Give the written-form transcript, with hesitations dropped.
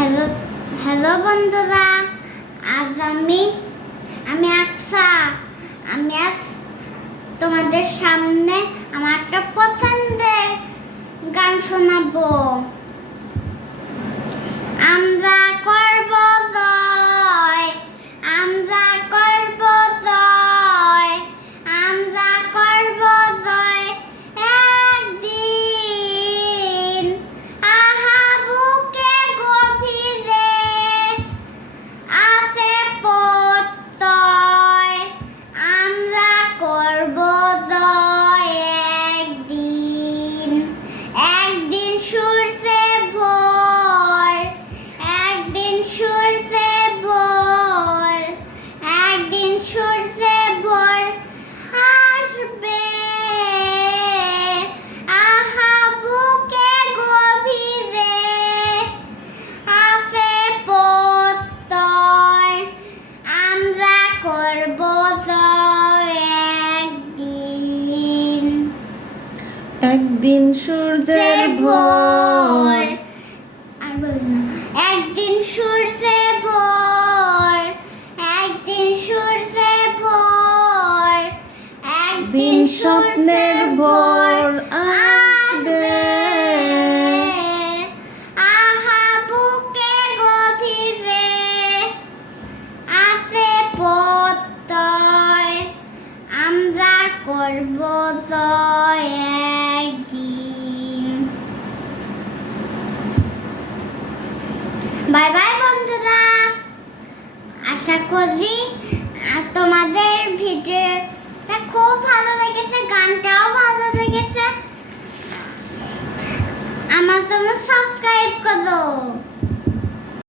Hello hello বন্ধুরা, আজ আমি আকসা। আমি আজ তোমাদের সামনে আমার একটা পছন্দের গান শোনাবো। আমরা করব জয়, আমরা করব জয়, আমরা করব জয় একদিন। আহা বুকে গভীরে আছে প্রত্যয়, আমরা করব জয় একদিন। একদিন সূর্যে ভোর, একদিন সূর্যে ভোর, একদিন সূর্যে ভোর আসবে। আহা বুকে গভীরে আছে প্রত্যয়, আমরা করব জয় একদিন। একদিন সূর্যের ভোর, আর বলি না। একদিন সূর্যে ভোর, একদিন সূর্যে ভোর, একদিন স্বপ্নের ভোর আসবে। আহা বুকে গভীরে আছে প্রত্যয়, আমরা করব জয় একদিন। বাই বাই বন্ধুরা, আশা করি তোমাদের ভিডিওটা খুব ভালো লেগেছে, গানটাও ভালো লেগেছে। আমার জন্য সাবস্ক্রাইব করো।